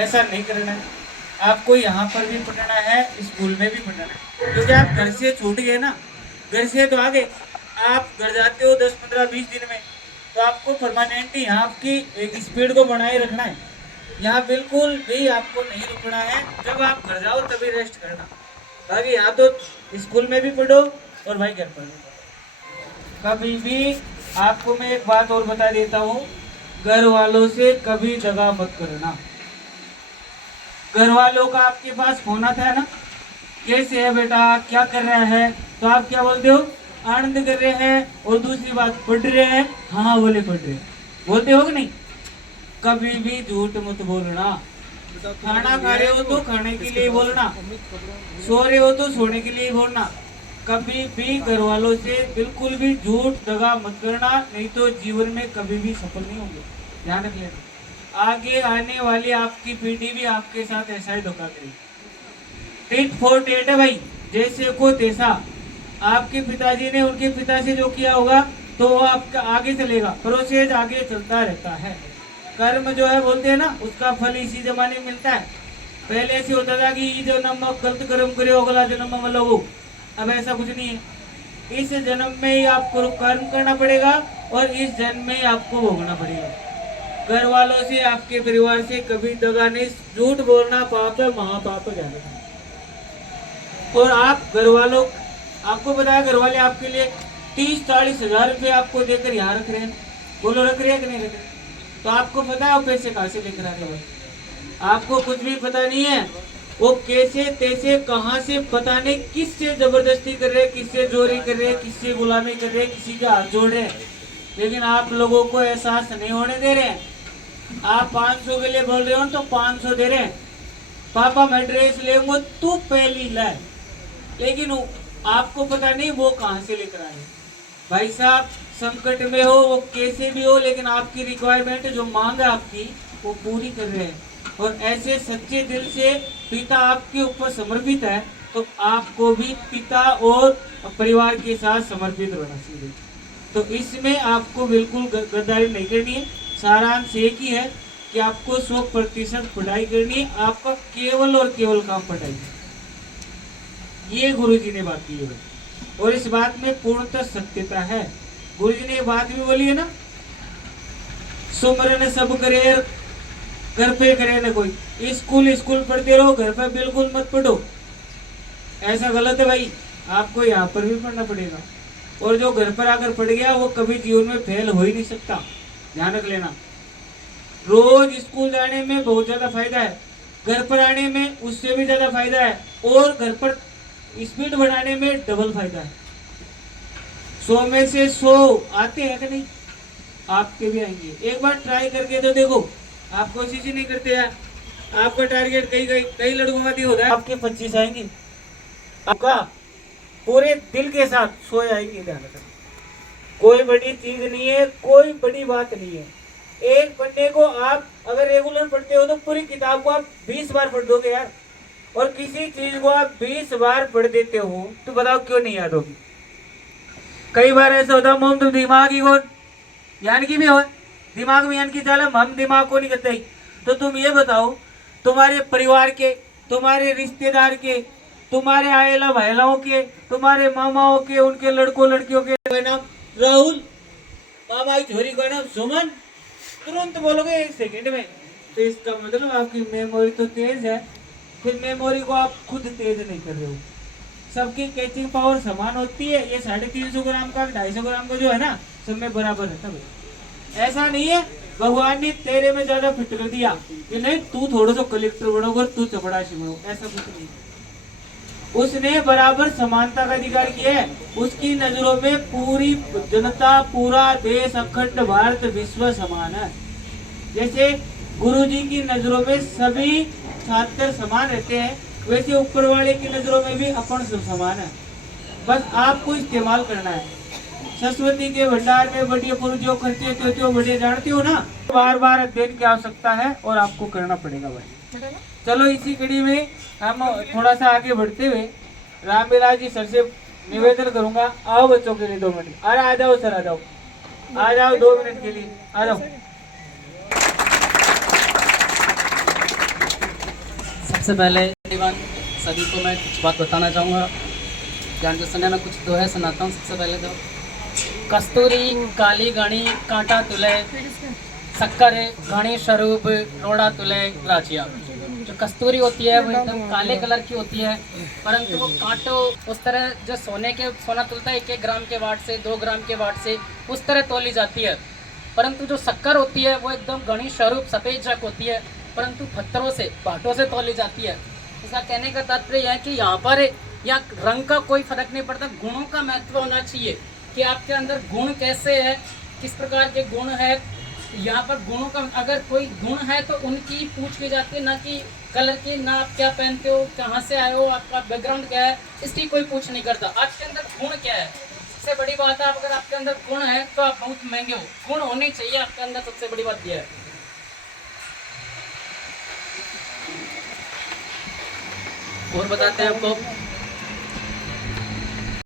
ऐसा नहीं करना है। आपको यहाँ पर भी पढ़ना है, स्कूल में भी पढ़ना है, क्योंकि आप घर से छूट गए ना, घर से तो आगे आप घर जाते हो 10 15 20 दिन में, तो आपको परमानेंट यहाँ आपकी एक स्पीड को बनाए रखना है। यहाँ बिल्कुल भी आपको नहीं रुकना है, जब आप घर जाओ तभी रेस्ट करना। बाकी यहाँ तो स्कूल में भी पढ़ो और भाई घर पर भी पढ़ो। कभी भी आपको मैं एक बात और बता देता हूँ, घर वालों से कभी दगा मत करना। घर वालों का आपके पास फोन आता है ना, कैसे है बेटा, क्या कर रहा है, तो आप क्या बोलते हो, आनंद कर रहे हैं, और दूसरी बात पढ़ रहे हैं, हाँ बोले पढ़ रहे हैं, बोलते हो कि नहीं। कभी भी झूठ मत बोलना। खाना खा रहे हो तो खाने के लिए बोलना, सो रहे हो तो सोने के लिए बोलना। कभी भी घर वालों से बिल्कुल भी झूठ दगा मत करना, नहीं तो जीवन में कभी भी सफल नहीं होंगे। ध्यान रख लेना, आगे आने वाली आपकी पीढ़ी भी आपके साथ ऐसा ही धोखा करेगी। टिट फॉर टेट है भाई, जैसे को तैसा। आपके पिताजी ने उनके पिता से जो किया होगा तो वो आपका आगे चलेगा, प्रोसेस आगे चलता रहता है। कर्म जो है बोलते हैं ना, उसका फल इसी जमाने में मिलता है। पहले ऐसे होता था कि ये जन्म में गलत कर्म करे, अगला जन्म में लोगो, अब ऐसा कुछ नहीं है। इस जन्म में ही आपको कर्म करना पड़ेगा और इस जन्म में ही आपको भोगना पड़ेगा। घर वालों से, आपके परिवार से कभी दगा नहीं, झूठ बोलना पाप है, महापाप है। और आप घर वालों, आपको बताया घर वाले आपके लिए 30 40 हजार रुपये आपको देकर यहाँ रख रहे हैं, बोलो रख रहे हैं कि नहीं रख रहे। तो आपको पता है वो पैसे कहाँ से लेकर आ रहे हैं, आपको कुछ भी पता नहीं है। वो कैसे तैसे कहाँ से पता नहीं, किससे जबरदस्ती कर रहे हैं, किससे चोरी कर रहे हैं, किससे गुलामी कर रहे हैं, किसी का हाथ जोड़ रहे हैं, लेकिन आप लोगों को एहसास नहीं होने दे रहे हैं। आप 500 के लिए बोल रहे हो तो 500 दे रहे हैं, पापा मैं ड्रेस लेंगे तू पहली लाए, लेकिन आपको पता नहीं वो कहाँ से लेकर आए। भाई साहब संकट में हो, वो कैसे भी हो, लेकिन आपकी रिक्वायरमेंट जो मांग है आपकी वो पूरी कर रहे हैं। और ऐसे सच्चे दिल से पिता आपके ऊपर समर्पित है, तो आपको भी पिता और परिवार के साथ समर्पित रहना चाहिए। तो इसमें आपको बिल्कुल गद्दारी नहीं करनी है। सारांश एक ही है कि आपको 100% पढ़ाई करनी है, आपका केवल और केवल काम पढ़ाई। ये गुरुजी ने बात की है और इस बात में पूर्णतः सत्यता है। गुरुजी ने ये बात भी बोली है ना, सुमरन सब करे घर पे करे ना कोई। स्कूल पढ़ते रहो, घर पे बिल्कुल मत पढ़ो, ऐसा गलत है भाई। आपको यहाँ पर भी पढ़ना पड़ेगा, और जो घर पर आकर पढ़ गया वो कभी जीवन में फेल हो ही नहीं सकता। ध्यान रख लेना, रोज स्कूल जाने में बहुत ज्यादा फायदा है, घर पर आने में उससे भी ज्यादा फायदा है, और घर पर स्पीड बढ़ाने में डबल फायदा है। 100 में से 100 आते हैं कि नहीं, आपके भी आएंगे। एक बार ट्राई करके तो देखो, आप कोशिश ही नहीं करते यार। आपका टारगेट कई लड़कों का होता है, आपके 25 आएंगे, आपका पूरे दिल के साथ 100 आएंगे। ध्यान रखना, कोई बड़ी चीज नहीं है, कोई बड़ी बात नहीं है। एक पन्ने को आप अगर रेगुलर पढ़ते हो तो पूरी किताब को आप 20 बार पढ़ दोगे यार। और किसी चीज को आप 20 बार पढ़ देते हो तो बताओ क्यों नहीं याद होगी। कई बार ऐसा होता है, तुम दिमाग ही कौन यान की भी हो, दिमाग में यान की चाल, हम दिमाग को नहीं करते। तो तुम ये बताओ, तुम्हारे परिवार के, तुम्हारे रिश्तेदार के, तुम्हारे आयला भाईलाओं के, तुम्हारे मामाओं के, उनके लड़कों लड़कियों के नाम राहुल, मामा की छोरी का नाम सुमन, तुरंत बोलोगे 1 सेकंड में। तो इसका मतलब आपकी मेमोरी तो तेज है, फिर मेमोरी को आप खुद तेज नहीं कर रहे हो। सबकी कैचिंग पावर समान होती है, ये 350 ग्राम का 250 ग्राम का जो है ना, सब में बराबर रहता है। ऐसा नहीं है भगवान ने तेरे में ज्यादा फिट कर दिया कि नहीं तू थोड़ा सा कलेक्टर बनोगे, तू चपड़ासी बनो, ऐसा कुछ नहीं। उसने बराबर समानता का अधिकार किया है। उसकी नजरों में पूरी जनता, पूरा देश, अखंड भारत विश्व समान है। जैसे गुरुजी की नजरों में सभी छात्र समान रहते हैं, वैसे ऊपर वाले की नजरों में भी अपन सब समान है। बस आपको इस्तेमाल करना है। सरस्वती के भंडार में बढ़िया पुरुष जो करते हो बढ़िया जानते हो ना, बार बार अध्ययन की आवश्यकता है और आपको करना पड़ेगा भाई। चलो इसी कड़ी में हम थोड़ा सा आगे बढ़ते हुए रामविलास जी सर से निवेदन करूंगा, आओ बच्चों के लिए 2 मिनट। अरे आ जाओ सर, आ जाओ 2 मिनट के लिए आ जाओ। सबसे पहले सभी को मैं कुछ बात बताना चाहूँगा, ज्ञान जो सुनने में कुछ दोहे सुनाता हूँ। सबसे पहले तो कस्तूरी काली गणी कांटा तुले, शक्कर घनी स्वरूप रोड़ा तुले राजिया। जो कस्तूरी होती है वो एकदम काले कलर की होती है, परंतु वो कांटो उस तरह जो सोना तुलता है 1-1 ग्राम के वाट से, 2 ग्राम के वाट से उस तरह तोली जाती है। परंतु जो शक्कर होती है वो एकदम घनी स्वरूप सफ़ेद जक होती है, परंतु पत्थरों से भाटों से तोली जाती है। इसका कहने का तात्पर्य यह है कि यहाँ पर या रंग का कोई फर्क नहीं पड़ता, गुणों का महत्व होना चाहिए कि आपके अंदर गुण कैसे है, किस प्रकार के गुण है। यहाँ पर गुणों का अगर कोई गुण है तो उनकी पूछ की जाती है, ना कि कलर की, ना आप क्या पहनते हो, कहाँ से आए हो, आपका बैकग्राउंड क्या है, इसकी कोई पूछ नहीं करता। आपके अंदर गुण क्या है, सबसे बड़ी बात है। अगर आपके अंदर गुण है तो आप बहुत महंगे हो, गुण होने चाहिए आपके अंदर, सबसे बड़ी बात यह है। और बताते हैं आपको